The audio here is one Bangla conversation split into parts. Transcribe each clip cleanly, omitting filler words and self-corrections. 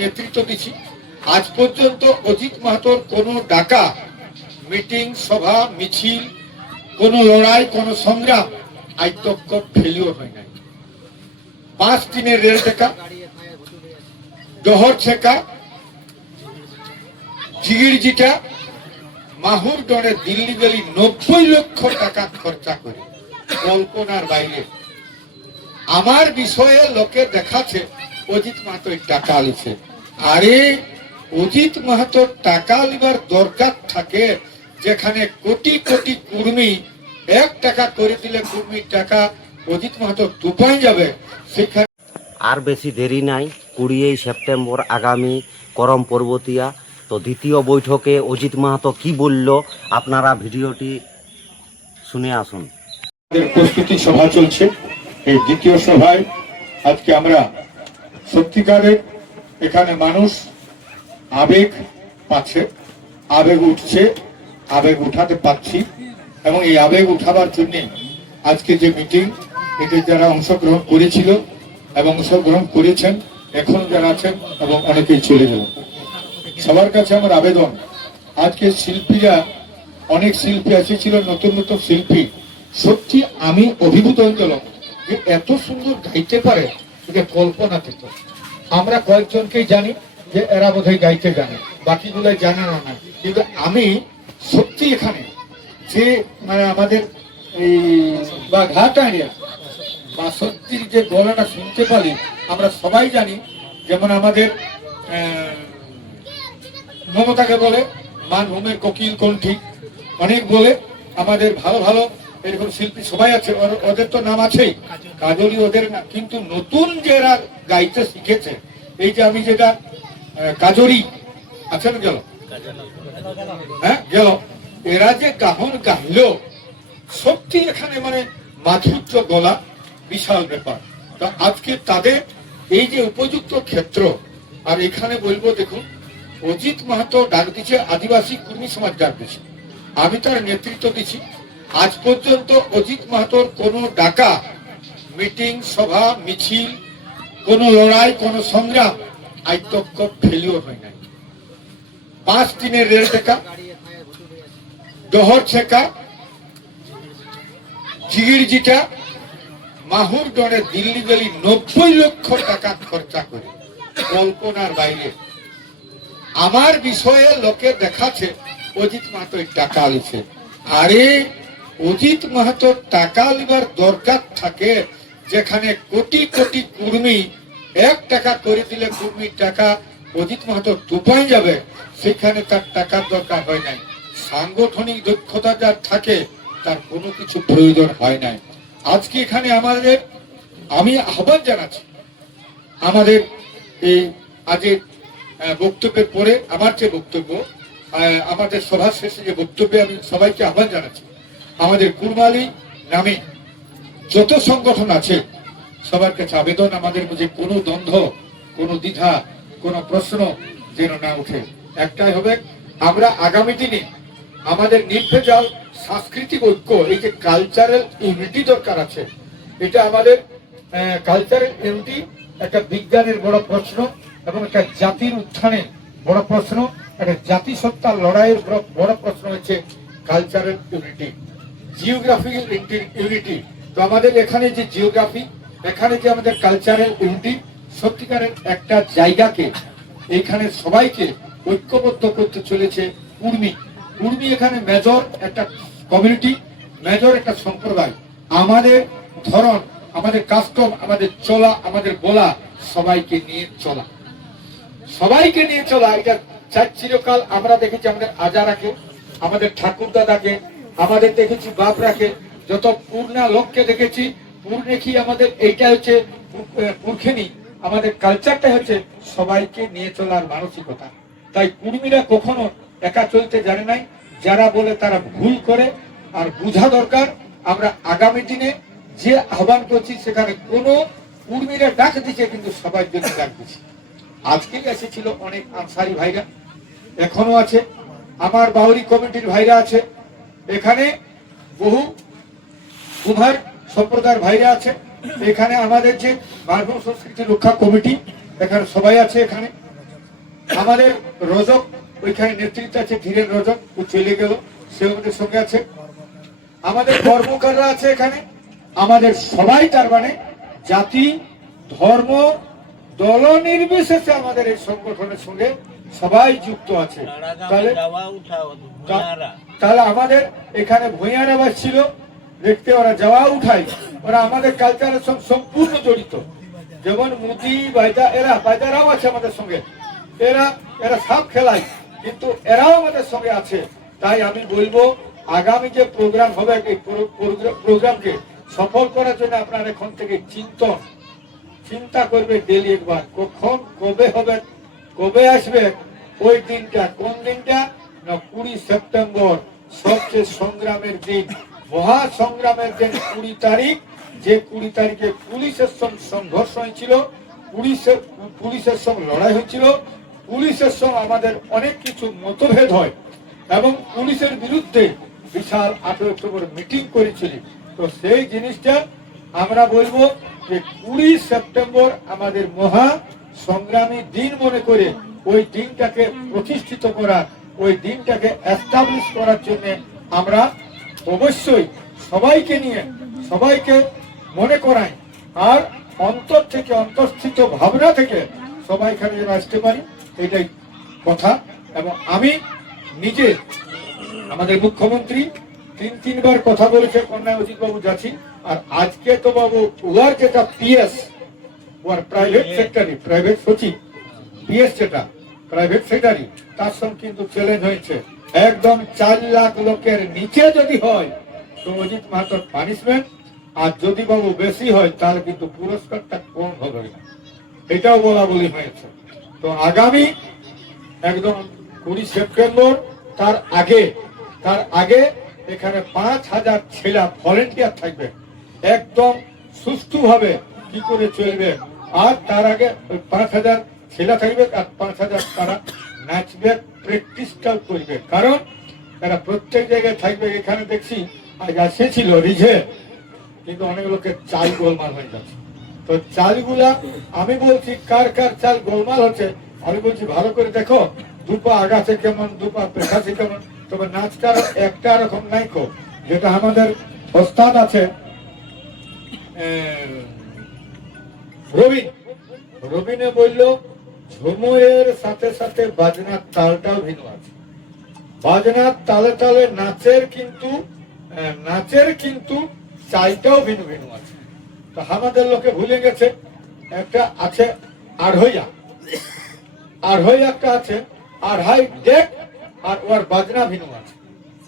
নেতৃত্ব দিচ্ছি। আজ পর্যন্ত অজিত মাহাতোর কোনো ডাকা মিটিং, সভা, মিছিল, কোনো লড়াই, কোনো সংগ্রাম আজ তক ফেলিওর হয় নাই। 5 দিনের রেল টেকা, ডহর ছেকা, জিগির জিটা, মাহুর ডরে দিল্লি গেলি 90 লক্ষ টাকা খরচা করে, কল্পনার বাইরে। আমার বিষয়ে লোকে দেখাচ্ছে অজিত মাহাতো টাকা লিছে। আরে অজিত মাহাতোর টাকা লিবার দরকার থাকে যেখানে কোটি কোটি কর্মী 1 টাকা করে দিলে কর্মীর টাকা অজিত মাহাতো দুপাই যাবে, সেখানে আর বেশি দেরি নাই। 20 সেপ্টেম্বর আগামী করম পর্বতিয়া। তো দ্বিতীয় বৈঠকে অজিত মাহাতো কি বলল আপনারা ভিডিওটি শুনে আসুন। প্রস্তুতি সভা চলছে। এই দ্বিতীয় সভায় আজকে আমরা সত্যিকারের এখানে মানুষ আবেগ পাচ্ছে, আবেগ উঠছে, আবেগ উঠাতে পাচ্ছি, এবং এই আবেগ উঠাবার জন্য আজকে যে মিটিং, এতে যারা অংশগ্রহণ করেছিল এবং অংশগ্রহণ করেছেন, এখন যারা আছেন এবং অনেকেই চলে গেল, সবার কাছে আমার আবেদন, আজকে শিল্পীরা, অনেক শিল্পী এসেছিল, নতুন নতুন শিল্পী, সত্যি আমি অভিভূত হয়েছিল যে এত সুন্দর গাইতে পারে, এটা কল্পনা থেকে। আমরা কয়েকজনকেই জানি যে এরা বোধহয় গাইতে জানে, বাকিগুলো জানে না। কিন্তু আমি সত্যি এখানে যে মানে আমাদের এই বা ঘাটাইয়া বা সত্যির যে গলাটা শুনতে পারি, আমরা সবাই জানি। যেমন আমাদের মমতাকে বলে মানভূমের কোকিল কণ্ঠী, অনেক বলে। আমাদের ভালো ভালো এরকম শিল্পী সবাই আছে, ওদের তো নাম আছেই, কাজলি ওদের না। কিন্তু নতুন যারা গাইতে শিখেছে, এই যে আমি যেটা কাজরি আছেন গেল, হ্যাঁ গেল, এরা যে গাহন গাইল, সত্যি এখানে মানে মাধুর্য গলা, বিশাল ব্যাপার। তা আজকে তাদের এই যে উপযুক্ত ক্ষেত্র, আর এখানে বলবো দেখুন, অজিত মাহাতো ডাক দিচ্ছে, আদিবাসী কর্মী সমাজ ডাক দিচ্ছে, আমি তার নেতৃত্ব দিচ্ছি। আজ পর্যন্ত অজিত মাহাতোর কোনো ডাকা মিটিং, সভা, মিছিল, কোনো লড়াই, কোনো সংগ্রাম আজ তক ফেলিওর হয় নাই। 5 দিনের রেল টেকা, ডহর ছেকা, জিগির জিটা, মাহুর ডরে দিল্লি গেলি 90 লক্ষ টাকা খরচা করে, কল্পনার বাইরে। আমার বিষয়ে লোকে দেখাচ্ছে অজিত মাহাতো টাকা লিছে। আরে অজিত মাহাতোর টাকা লিবার দরকার থাকে যেখানে কোটি কোটি কর্মী 1 টাকা করে দিলে কর্মীর টাকা অজিত মাহাতো দুপাই যাবে, সেখানে তার টাকার দরকার হয় নাই। সাংগঠনিক দক্ষতা যার থাকে, তার কোনো কিছু প্রয়োজন হয় নাই। আজকে এখানে আমাদের, আমি আহ্বান জানাচ্ছি, আমাদের এই আজের বক্তব্যের পরে আমার যে বক্তব্য, আমাদের সভা শেষে যে বক্তব্যে আমি সবাইকে আহ্বান জানাচ্ছি, আমাদের কুরমালি নামে যত সংগঠন আছে, সবার কাছে আবেদন, আমাদের মধ্যে কোনো দ্বন্দ্ব, কোনো দ্বিধা, কোনো প্রশ্ন যেন না উঠে। একটাই হবে, আমরা আগামী দিনে আমাদের নির্ভেজাল সাংস্কৃতিক ঐক্য, এই যে কালচারাল ইউনিটি দরকার আছে, এটা আমাদের কালচারাল ইউনিটি একটা বিজ্ঞানের বড় প্রশ্ন, এবং একটা জাতির উত্থানের বড় প্রশ্ন, একটা জাতিসত্তার লড়াইয়ের বড় প্রশ্ন হচ্ছে কালচারাল ইউনিটি, জিওগ্রাফিক্যাল ইউনিটি। তো আমাদের এখানে যে জিওগ্রাফি, এখানে যে আমাদের কালচারাল ইউনিটি, সত্যিকারের একটা জায়গাকে, এখানে সবাইকে ঐক্যবদ্ধ করতে চলেছে কুর্মী। কুর্মী এখানে মেজর একটা কমিউনিটি, মেজর একটা সম্প্রদায়। আমাদের ধরন, আমাদের কাস্টম, আমাদের চলা, আমাদের বলা, সবাইকে নিয়ে চলা, সবাইকে নিয়ে চলা। এটা চিরকাল আমরা দেখেছি, আমাদের আজা রাখে, আমাদের ঠাকুর দাদাকে, আমাদের দেখেছি বাপ রাখে, যত পূর্ণা লোককে দেখেছি, পূর্ণেখী আমাদের এইটা হচ্ছে পুরখেনি। আমাদের কালচারটা হচ্ছে সবাইকে নিয়ে চলার মানসিকতা। তাই কুর্মীরা কখনো একা চলতে জানে নাই, যারা বলে তারা ভুল করে, আর বুঝা দরকার। আমরা আগামী দিনে যে আহ্বান করছি, সেখানে কোনো কুর্মীরা ডাক দিচ্ছে, কিন্তু সবার জন্য ডাক দিচ্ছে। আজকে এসেছিল অনেক আনসারি ভাইরা, এখনো আছে, আমার বাউরি কমিটির ভাইরা আছে, এখানে বহু কুমার সম্প্রদায়ের ভাইরা আছে, এখানে আমাদের যে মানব সংস্কৃতি রক্ষা কমিটি, এখানে সবাই আছে। এখানে আমাদের রজক ওইখানে নেতৃত্ব আছে, ধীরেন রজক, ও চলে গেল, সে আমাদের সঙ্গে আছে। আমাদের কর্মকাররা আছে এখানে, আমাদের সবাই তার মানে জাতি ধর্ম দল নির্বিশেষে আমাদের এই সংগঠনের সঙ্গে সবাই যুক্ত আছে। তাহলে আমাদের এখানে ভূঁইয়ারা বাস ছিল, দেখতে ওরা যাওয়া উঠাই, ওরা আমাদের কালচারের সঙ্গে সম্পূর্ণ জড়িত। যেমন মুদি বাইদা, বাইদারাও আছে আমাদের সঙ্গে, এরা সব খেলায়, কিন্তু এরাও আমাদের সঙ্গে আছে। তাই আমি বলবো আগামী যে প্রোগ্রাম হবে, এই প্রোগ্রামকে সফল করার জন্য আপনারা এখন থেকে চিন্তা করবে ডেলি একবার, কখন কবে হবে, কবে আসবে ওই দিনটা। কোন দিনটা না 20 সেপ্টেম্বর, সবচেয়ে সংগ্রামের দিন, মহা সংগ্রামের দিন 20 তারিখ। যে 20 তারিখে পুলিশের সঙ্গে সংঘর্ষ হয়েছিল, পুলিশের সঙ্গে লড়াই হয়েছিল, পুলিশের সঙ্গে আমাদের অনেক কিছু মতভেদ হয় এবং পুলিশের বিরুদ্ধে বিশাল 8 অক্টোবর মিটিং করেছিল। তো সেই জিনিসটা আমরা বলবো যে 20 সেপ্টেম্বর আমাদের মহা সংগ্রামী দিন মনে করে ওই দিনটাকে প্রতিষ্ঠিত করা, ওই দিনটাকে এস্টাবলিশ করার জন্য আমরা অবশ্যই সবাইকে নিয়ে, সবাইকে মনে করাই, আর অন্তর থেকে, অন্তর্স্থিত ভাবনা থেকে সবাই এখানে যেন আসতে পারি, এটাই কথা। এবং আমি নিজে, আমাদের মুখ্যমন্ত্রী 3-3বার কথা বলেছে কন্যা অজিত বাবু যাচ্ছি, আর আজকে তো বাবু ওয়ার যেটা পিএস, ওয়ার প্রাইভেট সেক্টরি, প্রাইভেট সচিব, পিএস যেটা প্রাইভেট সেক্টরি, তার সঙ্গে কিন্তু চ্যালেঞ্জ হয়েছে একদম 4 লাখ লোকের নিচে যদি হয় তো অজিত মাহাতোর পানিশমেন্ট, আর যদি বাবু বেশি হয় তাহলে কিন্তু পুরস্কারটা কম হবে না, এটাও বলা বলি হয়েছে। তো আগামী একদম 20 সেপ্টেম্বর, তার আগে এখানে 5000 ছেলে ভলেন্টিয়ার থাকবে, একদম সুষ্ঠুভাবে কি করে চলবে। আর তার আগে 5000 ছেলে থাকবে, আর 5000 তারা নাচবে, প্র্যাকটিসটাও করবে, কারণ এরা প্রত্যেক জায়গায় থাকবে। এখানে দেখছি আজ এসেছিল রিঝে, কিন্তু অনেক লোকের চাল গোলমাল হয়ে যাচ্ছে। তো চালগুলা আমি বলছি কার কার চাল গোলমাল হচ্ছে, আমি বলছি ভালো করে দেখো, দুপা আগাছে কেমন, দুপা পেছাছে কেমন। তবে নাচটার একটা রকম নাই কো, যেটা আমাদের ওস্তাদ আছে রবিনে বলল ঝুমুরের সাথে সাথে বাজনার তালটাও ভিন্ন আছে। বাজনার তালে তালে নাচের কিন্তু চাইটাও ভিন্ন ভিন্ন আছে। তো আমাদের লোকে ভুলে গেছে, একটা আছে আড়হইয়া একটা আছে, আড়হাই ডেক, আর ওর বাজনা ভিন্ন আছে।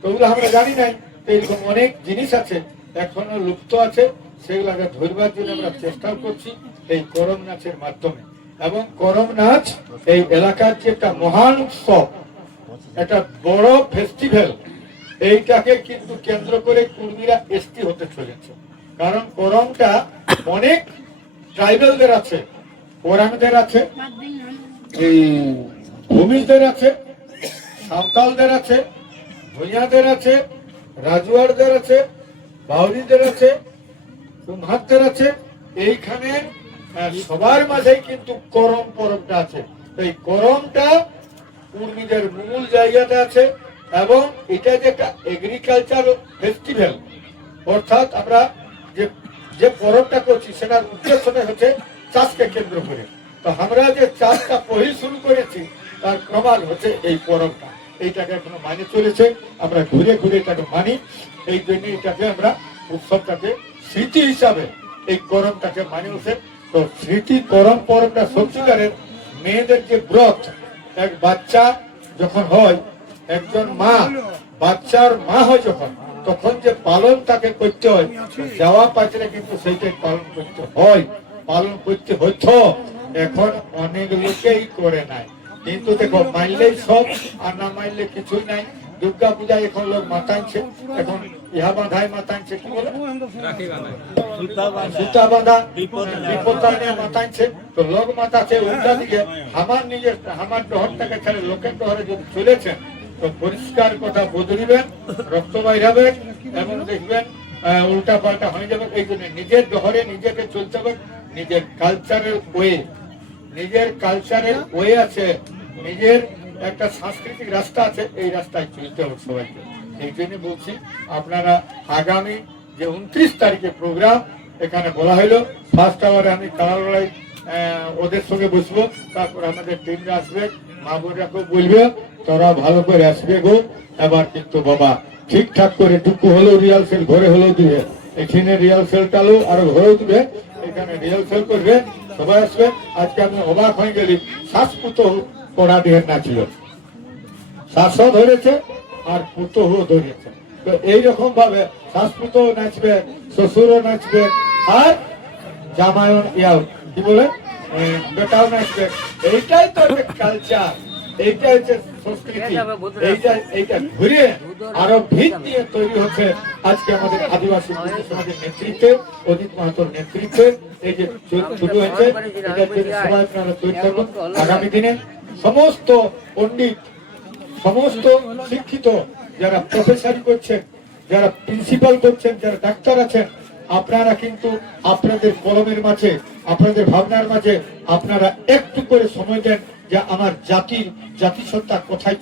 তো ওগুলো আমরা জানি নাই। এরকম অনেক জিনিস আছে এখনো লুপ্ত আছে, সেগুলোকে ধরবার জন্য আমরা চেষ্টাও করছি এই করম নাচের মাধ্যমে। এবং করম নাচ এই এলাকার যে একটা মহান উৎসব, একটা বড় ফেস্টিভ্যাল, এইটাকে কিন্তু কেন্দ্র করে কুর্মীরা এসটি হতে চলেছে। কারণ করমটা অনেক ট্রাইবেলদের আছে, ওরাংদের আছে, এই ভূমিজদের আছে, সাঁওতালদের আছে, ভূঁইয়াদের আছে, রাজুয়ারদের আছে, বাউরিদের আছে, কুমহারদের আছে। এইখানে সবার মাঝেই কিন্তু করম পরবটা আছে। এই করমটা কুর্মীদের মূল জায়গাতে আছে, এবং এটা যে একটা এগ্রিকালচার ফেস্টিভ্যাল, অর্থাৎ আমরা যে পরবটা করছি সেটার উদ্দেশ্যটা হচ্ছে চাষকে কেন্দ্র করে। তো আমরা যে চাষটা পহিল শুরু করেছি তার প্রমাণ হচ্ছে এই পরবটা। এইটাকে এখনো মানে চলেছে, আমরা ঘুরে ঘুরে এটাকে মানি। এই জন্য এটাকে আমরা উৎসবটাকে স্মৃতি হিসাবে এই করমটাকে মানি উঠে। তো স্মৃতি করম পরবটা সত্যিকারের মেয়েদের যে ব্রত, এক বাচ্চা যখন হয়, একজন মা বাচ্চার মা হয় যখন, তখন যে পালন তাকে করতে হয়, যাওয়া পাত্রে কিন্তু সেইটাই পালন করতে হয়, পালন করতে হইতো। এখন অনেক লোকেই করে নাই, কিন্তু দেখো মানলেই সব, আর না মানলে কিছুই নাই। দুর্গা পূজায় এখন লোক মাতাইছে, এখন ইহা বাঁধায় মাতাইছে, কি বলে সুতা বাঁধা, বিপত্তা নিয়ে মাতাইছে। তো লোক মাতাছে উল্টা দিকে, আমার ডহরটাকে ছেড়ে লোকের ডহরে যদি চলেছেন, তো পরিষ্কার কথা বদলিবেন, রক্ত বাইরাবেন, এবং দেখবেন উল্টা পাল্টা হয়ে যাবে। এই জন্য নিজের ডহরে নিজেকে চলতে হবে, নিজের কালচারের ওয়ে আছে নিজের একটা সাংস্কৃতিক রাস্তা আছে, এই রাস্তায় চলতে হবে সবাইকে। এই জন্য বলছি আপনারা আগামী যে 29 তারিখে প্রোগ্রাম এখানে বলা হলো, ফার্স্ট আওয়ারে আমি কারা লড়াই ওদের সঙ্গে বসবো, তারপর আমাদের টিমরা আসবে, মা বোনরাকেও বলবে তোরা ভালো করে আসবে গো। এবার কিন্তু বাবা ঠিকঠাক করে টুকু হলেও রিহার্সেল ঘরে হলেও দিবে, এখানে রিহার্সেল চালু আরো ঘরেও দিবে, এখানে রিহার্সেল করবে, সবাই আসবে। আজকে আমি অবাক হয়ে গেলি, শ্বাসপুত পড়া দিয়ে নাচল, শ্বাসও ধরেছে আর পুতও ধরেছে। তো এইরকম ভাবে শ্বাসপুতও নাচবে, শ্বশুরও নাচবে, আর জামাইও কি বলে বেটাও নাচবে। এইটাই তো কালচার, এইটা হচ্ছে সংস্কৃতি। এইটা ঘুরে আরো ভিত দিয়ে তৈরি হচ্ছে আজকে আমাদের আদিবাসী সমাজের নেতৃত্বে, অজিত মাহাতোর নেতৃত্বে এই যে শুরু হয়েছে। এটার জন্য সবাই আপনারা তৈরি থাকুন। আগামী দিনে সমস্ত পণ্ডিত, সমস্ত শিক্ষিত যারা প্রফেসর করছেন, যারা প্রিন্সিপাল করছেন, যারা ডাক্তার আছেন, আপনারা কিন্তু আপনাদের কলমের মাঝে, আপনাদের ভাবনার মাঝে আপনারা একটু করে সময় দেন যে আমার জাতিসত্তা কোথায়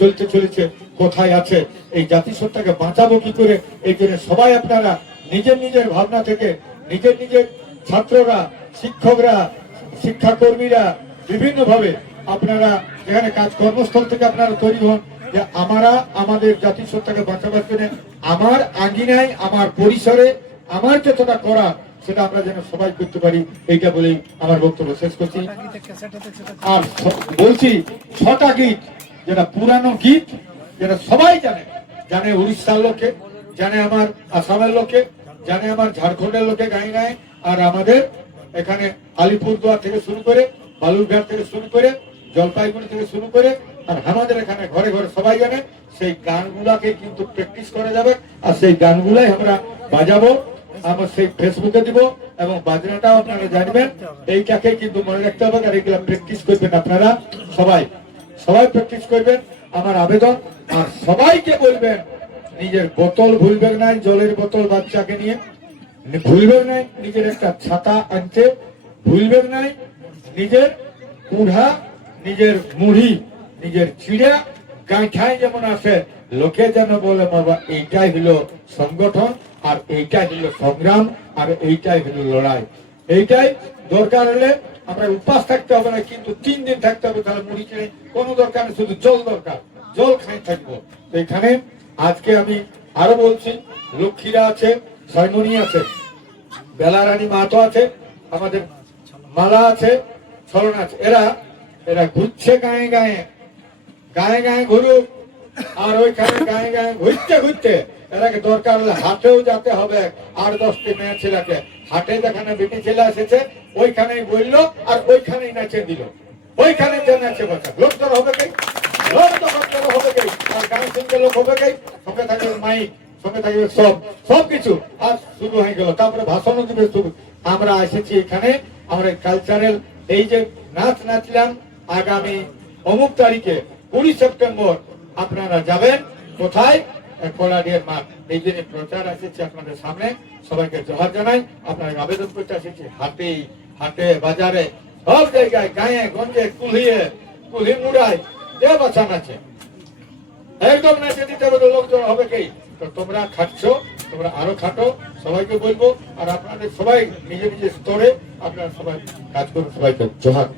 চলতে চলেছে, কোথায় আছে, এই জাতিসত্তাকে বাঁচাবো কি করে। এই জন্য সবাই আপনারা নিজের নিজের ভাবনা থেকে, নিজের নিজের ছাত্ররা, শিক্ষকরা, শিক্ষাকর্মীরা বিভিন্ন ভাবে আপনারা যেখানে কাজ কর্মস্থল থেকে আপনারা তৈরি হন যে আমরা আমাদের জাতিসত্তাকে বাঁচাবার জন্য আমার আঙ্গিনায়, আমার পরিসরে আমার যতটা করা সেটা আমরা যেন সবাই করতে পারি, এইটা বলেই আমার বক্তব্য শেষ করছি। আর বলছি 6টা গীত, যেটা পুরানো গীত, যেটা সবাই জানে উড়িষ্যার লোকে, জানে আমার আসামের লোকে, জানে আমার ঝাড়খণ্ডের লোকে গায়ে গায়ে, আর আমাদের এখানে আলিপুরদুয়ার থেকে শুরু করে, বালুরঘাট থেকে শুরু করে, জলপাইগুড়ি থেকে শুরু করে, আর আমাদের এখানে ঘরে ঘরে সবাই জানে। সেই গানগুলাকে কিন্তু প্র্যাকটিস করা যাবে, আর সেই গানগুলাই আমরা বাজাবো, আমরা সেই ফেসবুকে দিব, এবং বাজনাটাও আপনারা জানবেন। এইটাকে কিন্তু মনে রাখতে হবে, আর এইগুলা প্র্যাকটিস করবেন আপনারা সবাই প্র্যাকটিস করবেন, আমার আবেদন। আর সবাইকে বলবেন নিজের বোতল ভুলবেন না, জলের বোতল বাচ্চাকে নিয়ে ভুলবেন নাই, নিজের একটা ছাতা আনতে ভুলবেন নাই, নিজের কুড়া, নিজের মুড়ি, নিজের চিড়া গাঁঠায় যেমন আছে, লোকে যেন বলে বাবা এইটাই হলো সংগঠন, আর এইটাই হলো সংগ্রাম, আর এইটাই হলো লড়াই। এইটাই দরকার হলে আমরা উপাস থাকতে হবে না, কিন্তু 3 দিন থাকতে হবে, তাহলে মুড়ি কিনে কোনো দরকার নেই, শুধু জল দরকার, জল খাই থাকবো। এখানে আজকে আমি আরো বলছি, লক্ষ্মীরা আছে, সৈমনি আছে, বেলারানী মাহাতো আছে, আমাদের মালা আছে, ছলনা আছে, এরা ঘুরছে গায়ে গায়ে ঘুরুক, আর ওইখানে গায়ে ঘুরতে এরাকে দরকার হলে হাটেও যেতে হবে। আর 10টি মেয়ে ছেলেকে হাটে যেখানে বেটি ছেলে এসেছে ওইখানেই বললো, আর ওইখানেই নাচে দিল, ওইখানে যে নাচে বসা লোক তোর হবে কে, লোক তো হবে কে, আর গান শুনতে লোক হবে কে, সঙ্গে থাকবে মাইক, সঙ্গে থাকবে সব কিছু, আর শুরু হয়ে গেল। তারপরে ভাষণও দিবে শুরু। আমরা এসেছি এখানে, আমরা কালচারাল এই যে নাচ নাচলাম, আগামী অমুক তারিখে 20 সেপ্টেম্বর আপনারা যাবেন কোথায়, কলাডিয়ার মাঠ। এই জন্য প্রচার এসেছে আপনাদের সামনে, সবাইকে জোহার জানাই। আপনারা আবেদন করতে এসেছি, হাটে বাজারে সব জায়গায়, গায়ে গঞ্জে, কুলি মুড়ায় যে বাচ্চা নাচে, একদম নাচে দিতে হবে, লোকজন হবে কি। তো তোমরা খাটছো, তোমরা আরো খাটো, সবাইকে বলবো। আর আপনাদের সবাই নিজের স্তরে আপনারা সবাই কাজ করুন। সবাইকে জোহার।